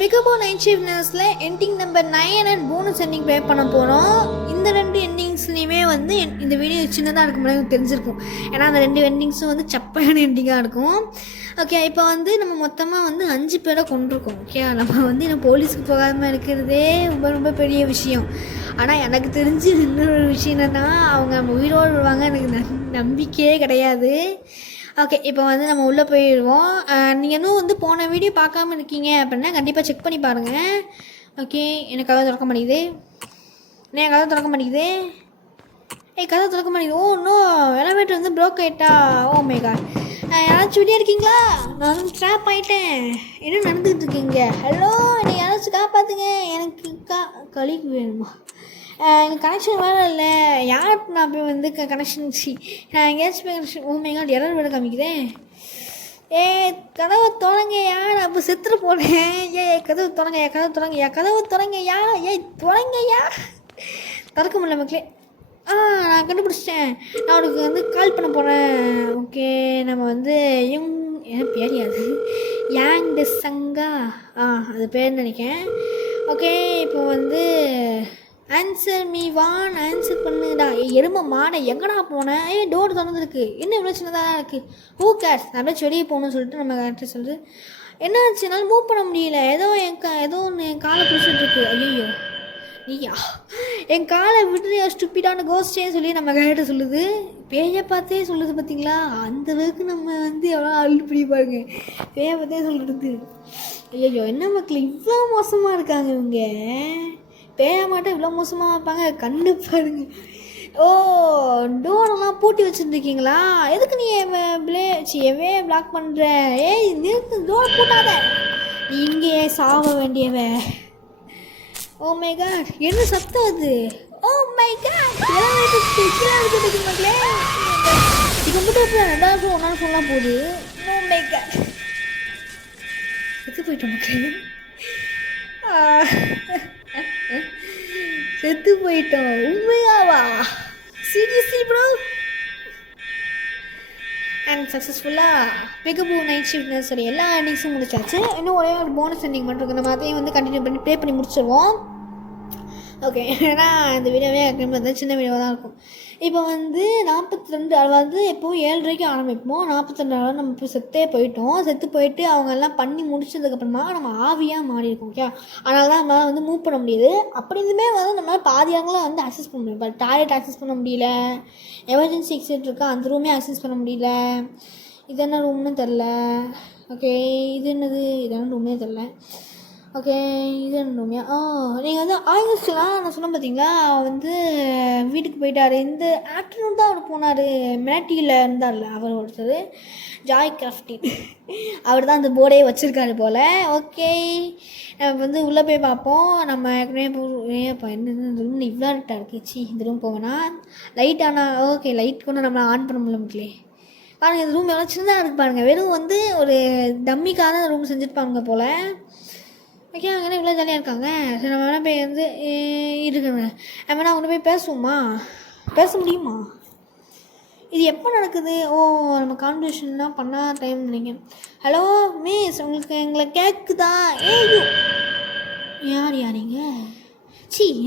பிகபோ night shift நர்ஸில் ending number 9 and bonus ending play பண்ண போகிறோம். இந்த 2 எண்டிங்ஸ்லேயுமே வந்து இந்த வீடியோ சின்னதாக இருக்கும் எனக்கு தெரிஞ்சிருக்கும். ஏன்னா அந்த 2 எண்டிங்ஸும் வந்து சப்பையான எண்டிங்காக இருக்கும். ஓகே, இப்போ வந்து நம்ம மொத்தமாக வந்து 5 பேரை கொண்டிருக்கோம். ஓகே, நம்ம வந்து இன்னும் போலீஸுக்கு போகாமல் இருக்கிறதே ரொம்ப ரொம்ப பெரிய விஷயம். ஆனால் எனக்கு தெரிஞ்சு இன்னொரு விஷயம் என்னென்னா, அவங்க நம்ம உயிரோடு வருவாங்க எனக்கு நம்பிக்கையே கிடையாது. ஓகே, இப்போ வந்து நம்ம உள்ளே போயிடுவோம். நீங்கள் இன்னும் வந்து போன வீடியோ பார்க்காம இருக்கீங்க அப்படின்னா கண்டிப்பாக செக் பண்ணி பாருங்கள். ஓகே, எனக்கு கதவை திறக்க மாட்டேங்குது. ஏன் கதவை திறக்க மாட்டேங்குது? கதவை திறக்க மாட்டேங்குது. ஓ இன்னும் எலவேட்டர் வந்து ப்ரோக் ஆகிட்டா. ஓ மை காட், யாராச்சும் வெளியே இருக்கீங்களா? நான் வந்து ட்ராப் ஆகிட்டேன். என்ன நடந்துக்கிட்டு இருக்கீங்க? ஹலோ, என்னை யாராச்சும் காப்பாற்றுங்க. எனக்கு கழிக்கு வேணுமா? எங்கள் கனெக்ஷன் வேறு இல்லை. யார் நான் போய் வந்து கனெக்ஷன் நான் எங்கேயாச்சும் போய் connection. Oh my god, error வேறு காமிக்குதேன். கதவை தொடங்கயா, நான் இப்போ செத்துட்டு போனேன். கதவு தொடங்கயா, கதவு தொடங்கயா, கதவு தொடங்கயா, தொடங்கயா. திறக்க முடியல மக்களே. நான் கண்டுபிடிச்சிட்டேன். நான் உனக்கு வந்து கால் பண்ண போகிறேன். ஓகே, நம்ம வந்து என்ன பேரியாது யாங் ட சங்கா அது பேர் நினைக்கிறேன். ஓகே, இப்போ வந்து ஆன்சர் மீ வான், ஆன்சர் பண்ணுடா. எருமை மாடை எங்கடா போனேன்? டோர் திறந்துருக்கு. என்ன இவ்வளோ சின்னதாக இருக்குது? ஹூ கேர்ஸ், அப்படியே வெளியே போகணும்னு சொல்லிட்டு நம்ம கரெக்டாக சொல்லுது. என்ன ஆச்சு? என்னால் மூவ் பண்ண முடியல. ஏதோ ஒன்று என் காலை பிடிச்சிட்டு இருக்கு. ஐயோ நீயா? என் காலை விட்டு ஸ்டூப்பிடான கோஸ்டேன்னு சொல்லி நம்ம கரெக்டாக சொல்லுது. பேயை பார்த்தே சொல்லுது பார்த்தீங்களா? அந்தளவுக்கு நம்ம வந்து எவ்வளோ அள்ளு பிடிப்பாருங்க. பேயை பார்த்தே சொல்கிறது. ஐயோ, என்ன மக்கள் இவ்வளோ மோசமாக இருக்காங்க இவங்க. பேய மாட்டேன் இவ்வளோ மோசமாக வைப்பாங்க. கண்ணு பாருங்க. ஓ, டோரெல்லாம் பூட்டி வச்சுருக்கீங்களா? எதுக்கு நீ எவே பிளாக் பண்ணுற? நிறுத்து, டோர் பூட்டாத. நீ இங்கே சாவ வேண்டியவ. ஓ மை காட், என்ன சத்தம் அது? ஓ மை காட், மக்களே இது மட்டும் 2,000 1 நாள் சொல்லலாம் போகுது. ஓ மை காட், செத்து போயிட்டோம் மக்களே. செத்து போயிட்டோம். உண்மையாவா? Seriously bro? அண்ட் சக்ஸஸ்ஃபுல்லாக பிகபோ நைட் ஷிஃப்ட் நர்ஸோட எல்லா எண்டிங்ஸும் முடிச்சாச்சு. இன்னும் ஒரே ஒரு போனஸ் எண்டிங் மட்டும் இருக்குது. நம்ம அதையும் வந்து கண்டினியூ பண்ணி ப்ளே பண்ணி முடிச்சிடுவோம். ஓகே, ஏன்னா இந்த வீடியோவே வந்து சின்ன வீடியோவாக தான் இருக்கும். இப்போ வந்து 42, அதாவது எப்போவும் 7:30 ஆரம்பிப்போம். 42 நம்ம இப்போ செத்து போயிட்டு அவங்க எல்லாம் பண்ணி முடிச்சதுக்கப்புறமா நம்ம ஆவியாக மாறியிருக்கோம். ஓகே, அதனால தான் நம்மளால் வந்து மூவ் பண்ண முடியுது. அப்படி இருந்துமே வந்து நம்மளால் பாதியாங்களாம் வந்து அக்சஸ் பண்ண முடியும். பட் டாய்லெட் அக்சஸ் பண்ண முடியல. எமர்ஜென்சி எக்ஸிட் இருக்கா, அந்த ரூமே அக்சஸ் பண்ண முடியல. இது என்ன ரூம்னு தெரில. ஓகே, இது என்னது? இதெல்லாம் ரூமே தெரில. ஓகே, இது என்ன ரூமியா? நீங்கள் வந்து ஆகஸ்ட்லாம் நான் சொன்னேன் பார்த்தீங்களா, வந்து வீட்டுக்கு போயிட்டார். இந்த ஆஃப்டர்நூன் தான் அவர் போனார். மேட்டியில் இருந்தார்ல அவர் ஒருத்தர், ஜாய் கிராஃப்டின். அவர் தான் அந்த போர்டே வச்சுருக்காரு போல். ஓகே, நம்ம வந்து உள்ளே போய் பார்ப்போம். நம்ம ஏற்கனவே என்ன இந்த ரூம் இவ்வளோ இருட்டாக இருக்குச்சு. இந்த ரூம் போவேன்னா லைட் ஆனால் ஓகே, லைட் கொண்டு நம்மளை ஆன் பண்ண முடியல மக்களே. பாருங்கள், இந்த ரூம் எவ்வளோ சின்னதாக இருக்குது பாருங்கள். வெறும் வந்து ஒரு டம்மிக்காக ரூம் செஞ்சுருப்பாங்க போல். ஓகே, அங்கே இவ்வளோ ஜாலியாக இருக்காங்க. சரி, நம்ம வேணால் போய் வந்து இருக்குங்க. நம்ம வேணா அவங்க போய் பேசுவோமா? பேச முடியுமா? இது எப்போ நடக்குது? நம்ம கான்வர்சேஷன்லாம் பண்ணால் டைம் நினைக்கிறேன். ஹலோ மிஸ், உங்களுக்கு எங்களை கேட்குதா? யாருங்க?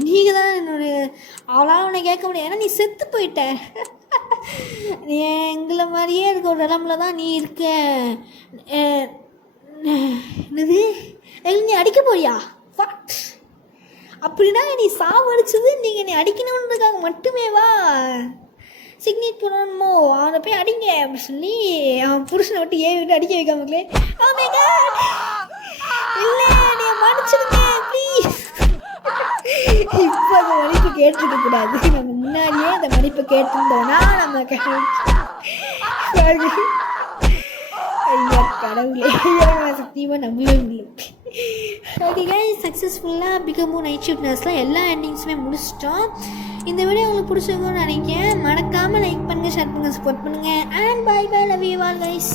நீங்கள் தான் என்னுடைய அவளால் உன்னை கேட்க முடியாது. ஏன்னா நீ செத்து போயிட்ட. நீ எங்களை மாதிரியே இருக்க ஒரு இடம்ல தான் நீ இருக்க. என்னது? நீ அடிக்க போறியா? வாட்? அப்படின்னா நீ சாவடிச்சது நீங்கள் நீ அடிக்கணுன்றதுக்காக மட்டுமே வா? சிக்னேட் பண்ணணுமோ? அவனை போய் அடிங்க அப்படி சொல்லி அவன் புருஷனை விட்டு விட்டு அடிக்க வைக்காமங்களே. இல்லை, நீ மன்னிச்சிருங்க ப்ளீஸ். இப்போ அந்த மன்னிப்பு கேட்டிருக்க கூடாது. நம்ம முன்னாடியே அந்த மன்னிப்பை கேட்டிருந்தோன்னா நம்ம ஐயா கடவுளே, சத்தியமாக நம்பவே முடியல. ஓகே கைஸ், சக்ஸஸ்ஃபுல்லாக பிகபோ நைட் ஷிஃப்ட் நர்ஸில் எல்லா எண்டிங்ஸுமே முடிச்சிட்டோம். இந்த வீடியோ உங்களுக்கு பிடிச்சிருக்கும்னு நினைக்கிறேன். மறக்காமல் லைக் பண்ணுங்கள், ஷேர் பண்ணுங்கள், சப்போர்ட் பண்ணுங்கள். And bye bye, love you all guys.